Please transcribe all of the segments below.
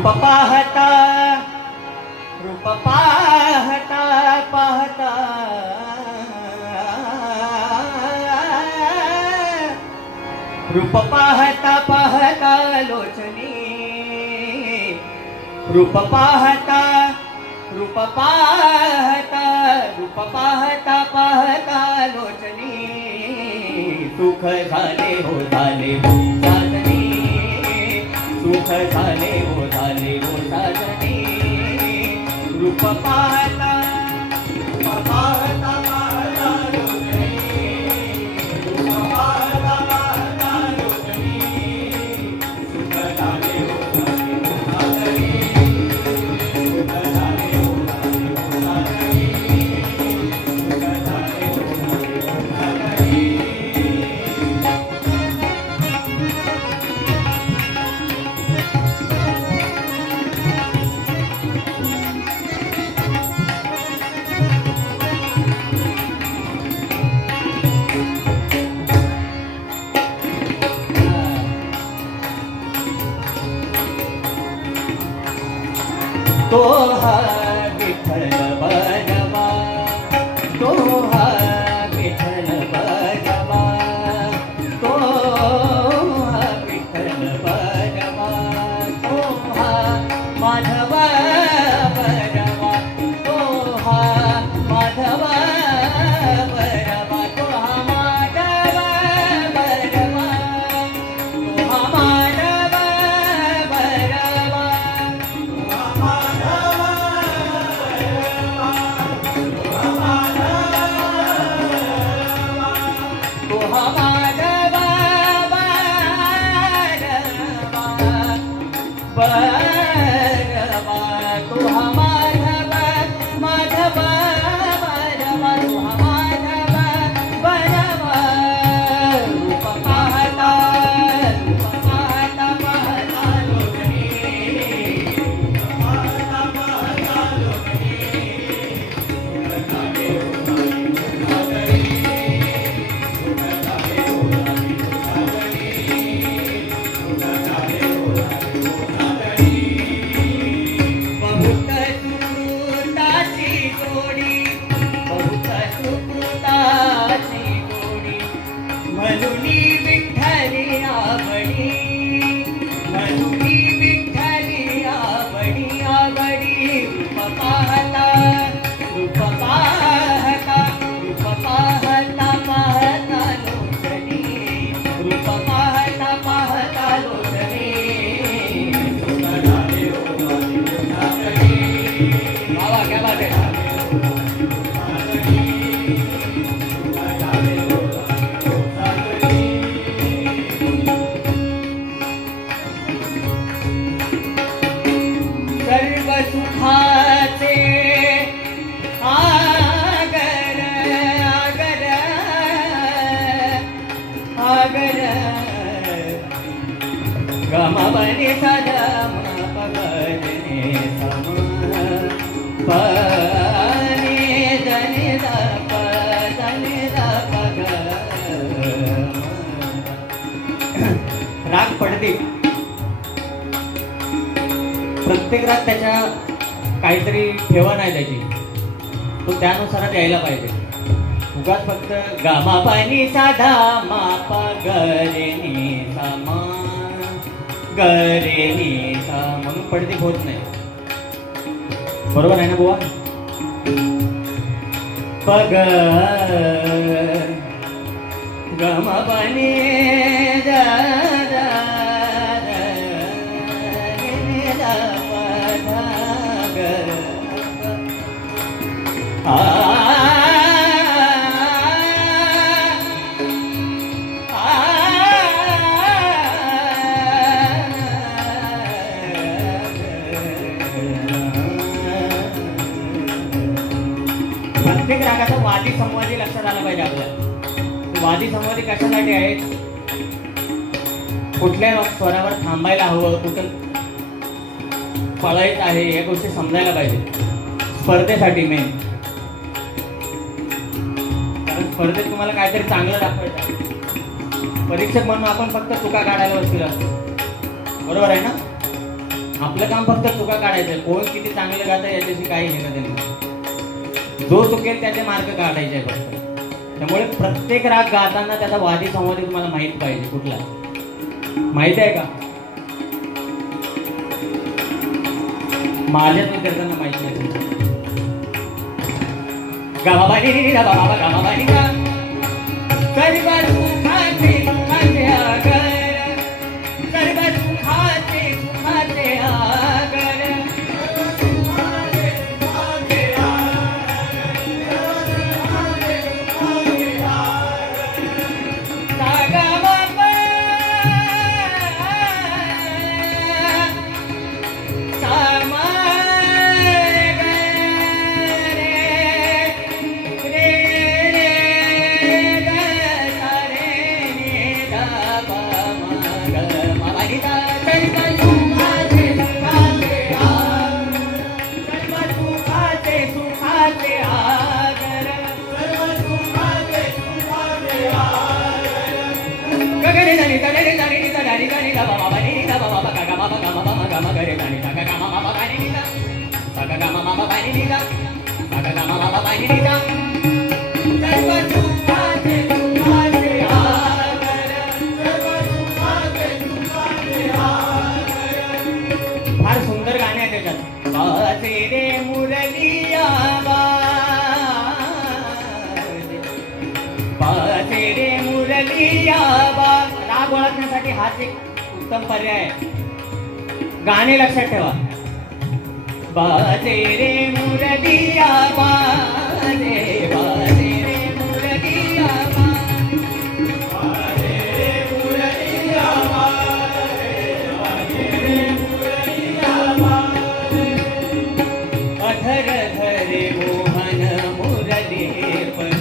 रूप पाहता रूप पाहता पाहता रूप पाहता पाहता लोचनी रूप पाहता रूप पाहता रूप पाहता पाहता लोचनी सुख झाले हो झाले हो साजनी सुख झाले हो झाले हो साजनी रूप पाहता पाहता पाहता लोचनी रूप पाहता पाहता लोचनी सुख झाले हो झाले हो साजनी सुख झाले हो झाले हो साजनी सुख झाले हो झाले हो साजनी तो हा विठ्ठल बजवा तो हा विठ्ठल बजवा तो हा विठ्ठल बजवा तो हा माधव बजवा तो हा माधव बजवा तो हा माधव बजवा तो हा माधव बजवा सुखाचे आगर आगर आगर गमबने सदम पगने सम पने जने दप पग राग पडते प्रत्येक राग त्याच्या काहीतरी ठेवा नाही त्याची तो त्यानुसार यायला पाहिजे उगाच फक्त गामा पाणी साधा मापा गरे सामा गरे सा म्हणून पडते होत नाही बरोबर आहे ना बुवा पग गामा पाणी प्रत्येक रागाचा वादी संवादी लक्षात आला पाहिजे आपल्याला वादी संवादी कशासाठी आहेत कुठल्या स्वरावर थांबायला हवं कुठं पळायचं आहे या गोष्टी समजायला पाहिजे स्पर्धेसाठी मेन कारण स्पर्धेत तुम्हाला काहीतरी चांगलं दाखवायचं परीक्षक म्हणून आपण फक्त चुका काढायला बसलेलो असतो बरोबर आहे ना आपलं काम फक्त चुका काढायचं, कोण किती चांगलं गातं याच्याशी काही घेणं देणं नाही. जो चुकेल त्याचे मार्ग काढायचे आहे फक्त. त्यामुळे प्रत्येक राग गाताना त्याचा वादी संवादी तुम्हाला माहित पाहिजे. कुठला माहित आहे का? माझ्याच विद्यार्थ्यांना माहित नाही. गावाबानी नी गा बाबा गावाबानी गा सर्व सुखाचे सुखाचे आगर, सर्व सुखाचे सुखाचे आगर, सागा बाबा सामा फार सुंदर गाणे आहे त्याच्यात. बाजे रे मुरलिया बाजे रे मुरलिया बा. राग ओळखण्यासाठी हाच एक उत्तम पर्याय आहे. गाणे लक्षात ठेवा. बाजे रे मुरलिया बाजे बाजे रे मुरलिया बाजे रे मुरलिया अधर धरे मोहन मुरली पर,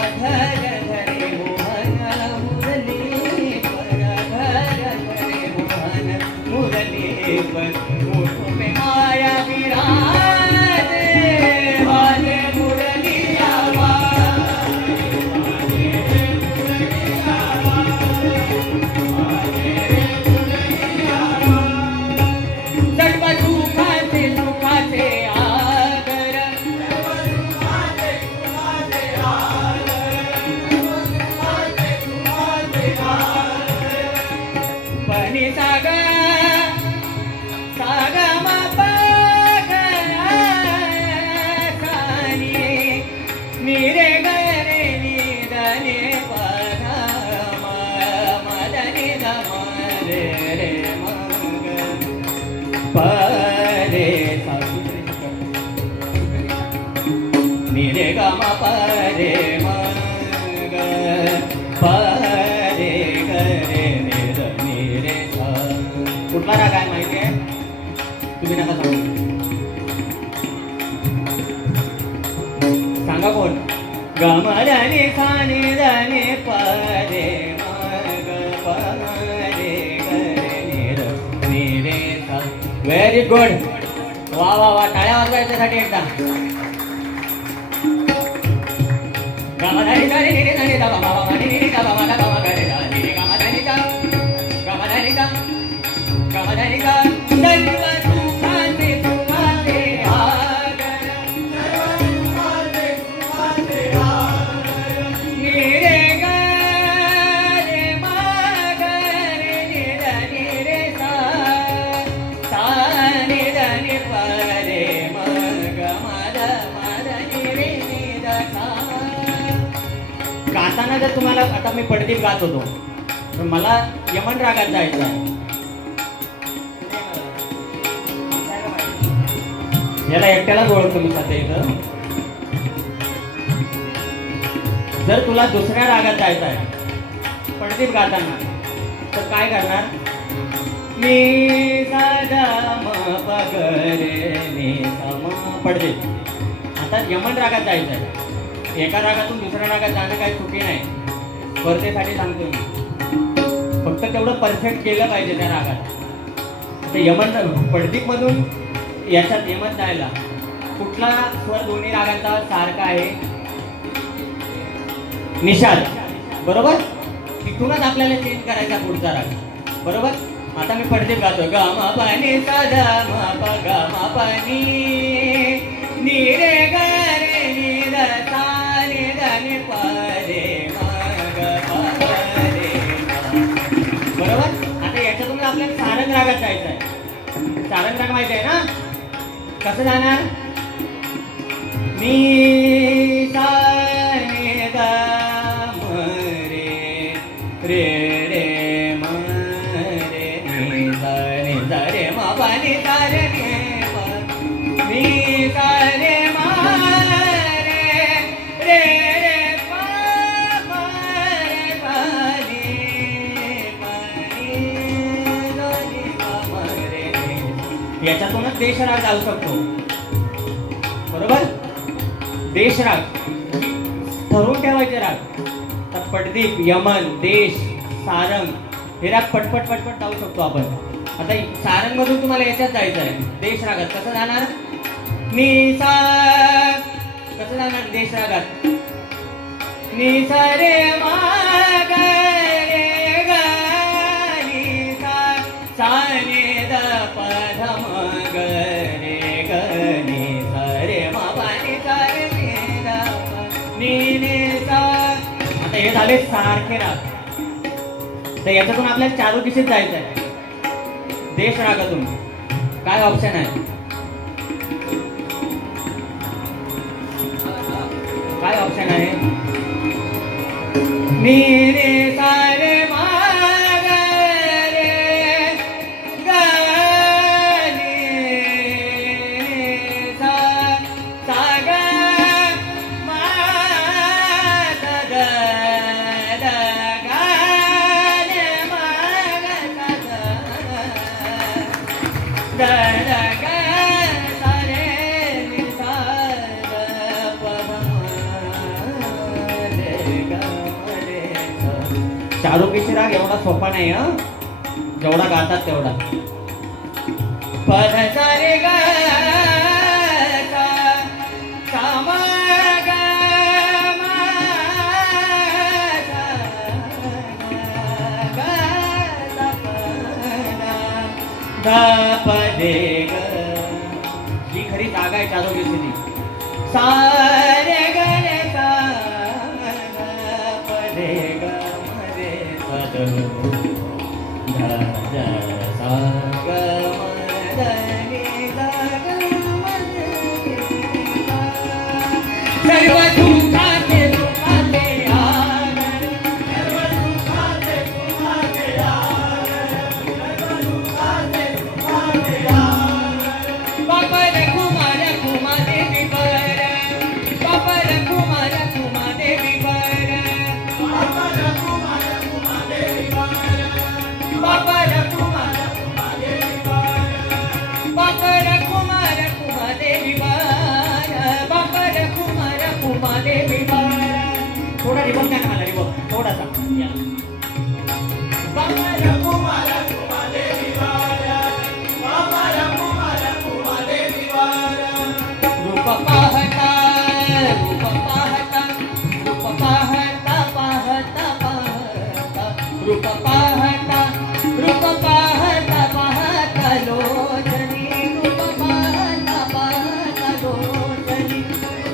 अधर धरे मोहन मुरली पर, अधर धरे मोहन मुरली पर, होठों में माया विराजे वाले मुरलिया सर्व सुखाचे सुखाचे आगर, पनी सागर सागा मापा निरे गरे निदने पधा मदनि दमरे रे मंग परे निरे गम परे मंग परे गरे निर निरे सा. कुठला राग आहे माहिती आहे? तुम्ही नका सांगू. सांगा कोण? गमदनी सानी दनी परे मग परे गरे निर निरे सा. Very good. वा वा वा. टाळ्या वाजवा याच्यासाठी एकदा. गमदनी सानी निरे दनी दा बाबा बाबा निरे दा बाबा दा बाबा गरे दा निरे गमदनी दा गमदनी दा गमदनी दा. सर्व सुखाचे सुखाचे आगर, निरे गरे मागरे निर निरे सा सा निर नि परे मग मद मद निरे निर सा. गाताना जर तुम्हाला, आता मी पडदीत गात होतो तर मला यमन रागात जायचं आहे. याला एकट्यालाच ओळखतो मी सध्या इथं. जर तुला दुसऱ्या रागात जायचं आहे पडदीत गाताना तर काय करणार? मी साधा म पगरे मी सम पडदीत. आता यमन रागात जायचं आहे. एका रागातून दुसऱ्या रागात जाणं काही चुकी नाही. स्पर्धेसाठी सांगतो मी. फक्त तेवढं परफेक्ट केलं पाहिजे त्या रागात. ते यमन पडदीतमधून याच्यात यमन जायला कुठला स्वर दोन्ही रागांचा सारखा आहे? निषाद. बरोबर. तिथूनच आपल्याला चेंज करायचा पुढचा राग. बरोबर. आता मी पडदीप गातो ग मा पाणी साधा मा पा ग मा पाणी नी रे ग रे नी द सा नी द नी पा रे मा ग पा रे बरोबर. आता याच्यातून आपल्याला सारंग रागात जायचं आहे. सारंग राग माहिती आहे ना, कसं जाणार? मी सा नी द म रे रे रे म रे नी द रे मा पा नी सा रे नी पा मी सा रे मा रे रे रे पा मा रे पा नी पा नी द नी पा मा रे नी. याच्यातूनच देशराग जाऊ शकतो. बरोबर. देशराग ठरवून ठेवायचे राग. तर पटदीप, यमन, देश, सारंग हे राग पटपट पटपट जाऊ शकतो आपण. आता सारंग मधून तुम्हाला याच्यात जायचं आहे देश रागात. कसं जाणार? मी सा कसं जाणार देश रागात? मी सा रे मा ग रे ग नी सा सा नी द प ध म ग रे ग नी सा रे मा पा नी सा रे नी द प नी नी सा. आता हे झाले सारखे राग. तर याच्यातून आपल्याला चालू दिशेत जायचं आहे. देश रागातून काय ऑप्शन आहे? काय ऑप्शन आहे? मी रे सा रे मा ग रे ग नी सा सा ग मा द द द ग रे मा ग द द द ग सा रे नी सा द प म रे ग रे सा. चारोकीचे राग एवढा सोपा नाही हा, जेवढा गातात तेवढा. प ध सा रे ग सा सा म ग म सा ग सा प ध प दे ग. ही खरी जागा आहे चारोकीची ती. सा रे ग रे सा ध प दे ग म रे सा ध ध ध सा ग म ध नी द ग म रे सा. सर्व दुःखाचे सुखाचे आनंद, सर्व दुःखाचे सुखाचे आनंद, सर्व दुःखाचे सुखाचे आनंद. बाबा रे कुमार कुमा देवी बर, बाबा रे कुमार कुमा देवी बर, बाबा रे कुमार कुमा देवी बर, बाबा रे कुमार कुमा देवी बर, बाबा रे कुमार कुमा देवी बर, बाबा रे कुमार कुमा देवी बर. थोडा रिबन द्या ना मला, रिबन थोडासा या. बाबा रे कुमार कुमा देवी बर, बाबा रे कुमार कुमा देवी बर. रूप पाहता रूप पाहता रूप पाहता पाहता पाहता रूप पाहता रूप पाहता पाहता लोचनी रूप पाहता पाहता लोचनी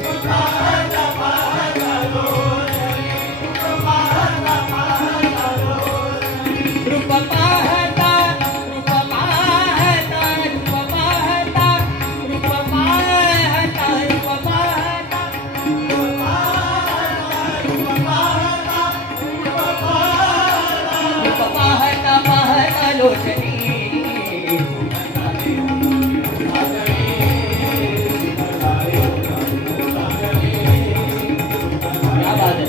रूप पाहता पाहता लोचनी रूप पाहता पाहता लोचनी रूप पाहता रूप पाहता रूप पाहता रूप पाहता रूप पाहता रूप पाहता पाहता लोचनी. क्या बात है.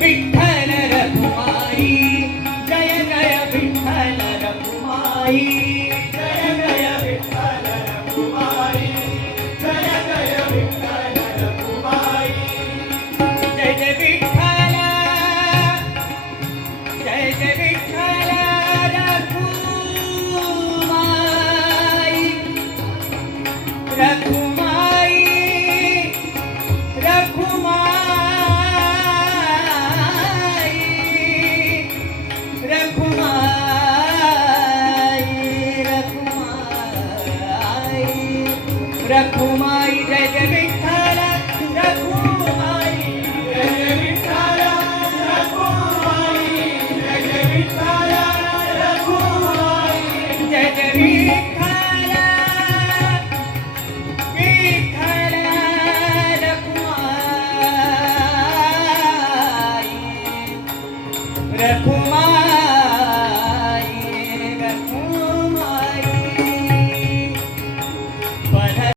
विठ्ठल रखुमाई जय जय विठ्ठल रखुमाई.